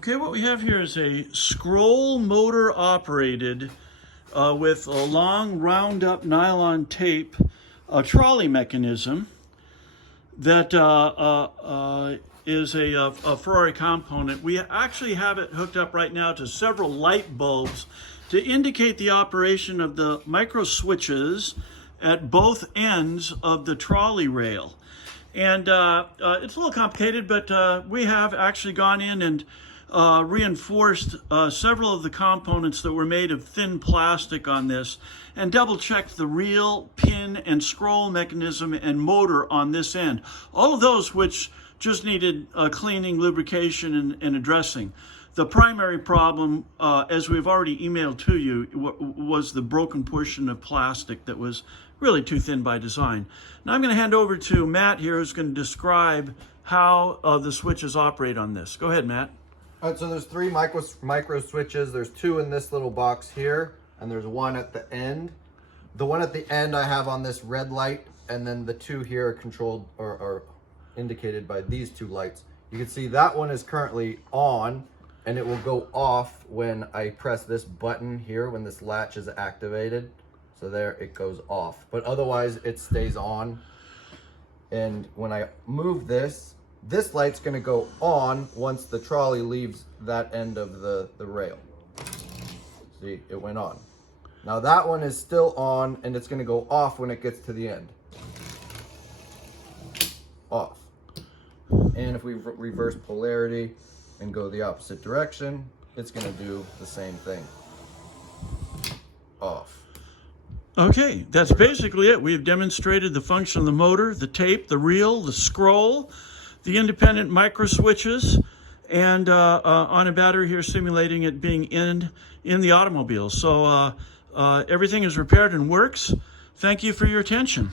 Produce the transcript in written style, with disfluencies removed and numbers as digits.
Okay, what we have here is a scroll motor operated with a long round up nylon tape trolley mechanism that is a Ferrari component. We actually have it hooked up right now to several light bulbs to indicate the operation of the microswitches at both ends of the trolley rail. And it's a little complicated, but we have actually gone in and reinforced several of the components that were made of thin plastic on this and double checked the real pin and scroll mechanism and motor on this end. All of those which just needed cleaning, lubrication, and addressing. The primary problem, as we've already emailed to you, was the broken portion of plastic that was really too thin by design. Now I'm going to hand over to Matt here, who's going to describe how the switches operate on this. Go ahead, Matt. All right, so there's three micro switches. There's two in this little box here, and there's one at the end. The one at the end I have on this red light, and then the two here are controlled or are indicated by these two lights. You can see that one is currently on, and it will go off when I press this button here, when this latch is activated. So there it goes off, but otherwise it stays on. And when I move this light's gonna go on once the trolley leaves that end of the rail. See, it went on. Now that one is still on, and it's gonna go off when it gets to the end. Off. And if we reverse polarity and go the opposite direction, it's gonna do the same thing. Off. Okay, that's basically it. We've demonstrated the function of the motor, the tape, the reel, the scroll, the independent micro switches, and on a battery here simulating it being in the automobile. So everything is repaired and works. Thank you for your attention.